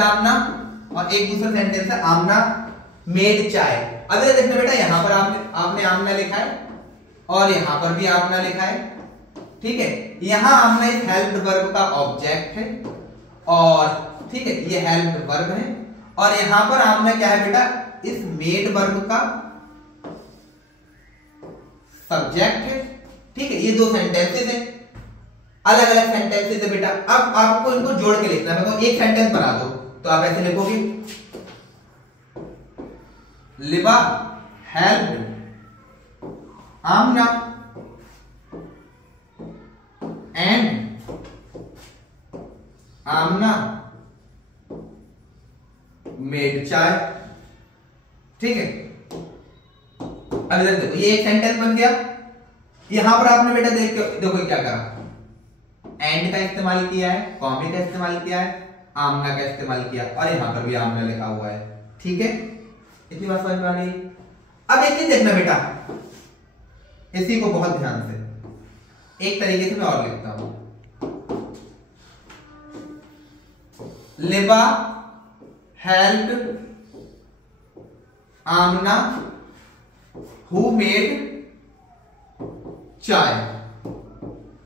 आमना, और एक दूसरा सेंटेंस है आमना मेड चाय। अब ये देखना बेटा, यहां पर आपने आमना लिखा है और यहां पर भी आमना लिखा है, ठीक है। यहां आमना इस हेल्प्ड वर्ब का ऑब्जेक्ट है, और ठीक है ये हेल्प्ड वर्ब है, और यहां पर आमना क्या है बेटा, इस मेड वर्ब का सब्जेक्ट है, ठीक है। ये दो सेंटेंसेस है, अलग अलग सेंटेंसेस है बेटा। अब आपको इनको जोड़ के लिखना है। मैं एक सेंटेंस बना दो तो आप ऐसे लिखोगे, Liba helped Amna and Amna made chai, ठीक है। अब इधर देखो, ये एक सेंटेंस बन गया। यहां पर आपने बेटा देखो क्या करा, एंड का इस्तेमाल किया है, कॉमे का इस्तेमाल किया है, आमना का इस्तेमाल किया, और यहां पर भी आमना लिखा हुआ है, ठीक है। इतनी बात समझ में आ रही। अब एक चीज देखना बेटा, इसी को बहुत ध्यान से एक तरीके से मैं और लिखता हूं, लिबा हेल्प्ड आमना हु मेड चाय।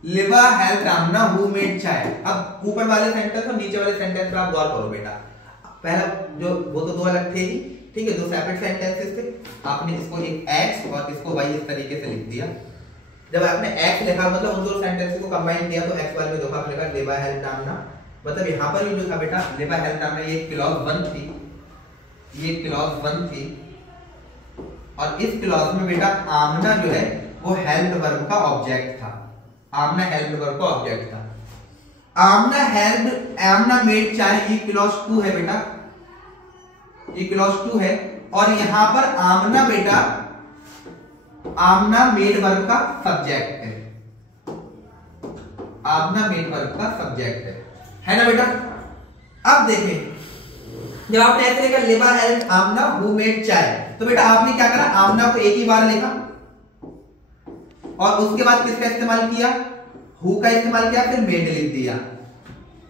लिबा हेल्प्ड आमना हु मेड चाय। अब ऊपर वाले सेंटेंस और नीचे वाले सेंटेंस पर आप गौर करो बेटा। पहला जो वो तो दो अलग थे ही, ठीक है, दो सेपरेट सेंटेंसेस थे। आपने इसको एक एक्स और इसको वाई इस तरीके से लिख दिया। जब आपने एक्स लिखा मतलब उन दो सेंटेंसेस को कंबाइन किया तो एक्स वाले में धोखा लिखा लिबा हेल्प्ड आमना। मतलब यहां पर भी जो था बेटा लिबा हेल्प्ड आमना, ये क्लॉज 1 थी, ये क्लॉज 1 थी, और इस क्लॉज में बेटा आमना जो है वो हेल्प्ड वर्ब का ऑब्जेक्ट था। आमना हेल्प्ड वर्ब का ऑब्जेक्ट था। आमना मेड चाय, ये क्लॉज 2 है बेटा, ये क्लॉज 2 है, और यहां पर आमना बेटा आमना मेड वर्ब का सब्जेक्ट है, आमना मेड वर्ब का सब्जेक्ट है ना बेटा। अब देखें, जब आपने ऐसे लिखा लिबा हेल्प्ड आमना हु मेड चाय, तो बेटा आपने क्या करा, आमना को एक ही बार लिखा और उसके बाद किसका इस्तेमाल किया, हु का इस्तेमाल किया, फिर मेड लिख दिया।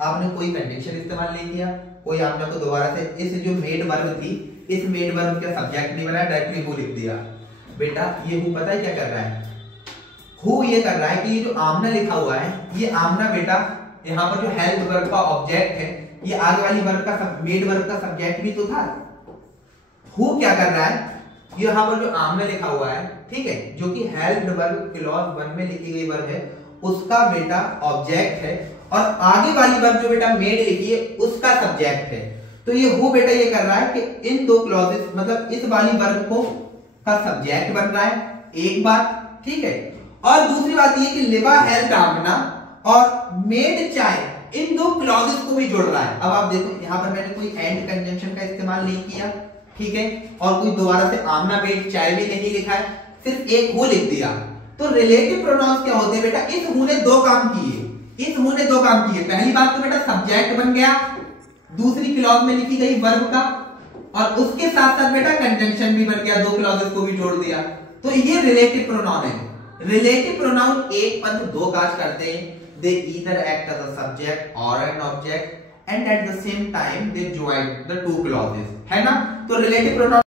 आपने कोई कंडीशन इस्तेमाल नहीं किया, कोई आमना को दोबारा से इस जो मेड वर्ब थी, इस मेड वर्ब का सब्जेक्ट नहीं बनाया, डायरेक्टली हु लिख दिया। बेटा ये हु पता है क्या कर रहा है, हु ये कर रहा है कि ये जो आमना लिखा हुआ है, ये आमना बेटा यहाँ पर जो हेल्प वर्ब का ऑब्जेक्ट है, ये आगे वाली वर्ब का मेड वर्ब का सब्जेक्ट भी तो था। हु क्या कर रहा है, यहाँ पर जो आमना लिखा हुआ है, ठीक है, जो कि हेल्प्ड वर्ब क्लॉज 1 में लिखी गई वर्ब है, उसका बेटा ऑब्जेक्ट है, और आगे वाली वर्ब जो बेटा मेड लिखी है उसका सब्जेक्ट है। तो ये हु बेटा ये कर रहा है कि इन दो क्लॉजेस मतलब इस वाली वर्ब को का सब्जेक्ट बन रहा है, एक बात, ठीक है। और दूसरी बात ये कि लिबा हेल्प्ड आमना और मेड चाय, इन दो क्लॉजेस को भी जोड़ रहा है। अब आप देखो यहाँ पर मैंने कोई एंड कंजंक्शन का इस्तेमाल नहीं किया, ठीक है, और कोई दोबारा से आमना मेड चाय भी नहीं लिखा है, सिर्फ एक हु लिख दिया। तो रिलेटिव प्रोनाउंस क्या होते हैं बेटा, इस हु ने दो काम किए, इस हु ने दो काम किए। पहली बात तो बेटा सब्जेक्ट बन गया दूसरी क्लॉज में लिखी गई वर्ब का, और उसके साथ साथ बेटा कंजंक्शन भी बन गया, दो क्लॉजेस को भी जोड़ दिया। तो ये रिलेटिव प्रोनाउन है। रिलेटिव प्रोनाउन एक पद दो काज करते हैं, they either act as a subject और an object, and at the same time they join the two clauses, है ना। तो रिलेटिव प्रोनाउन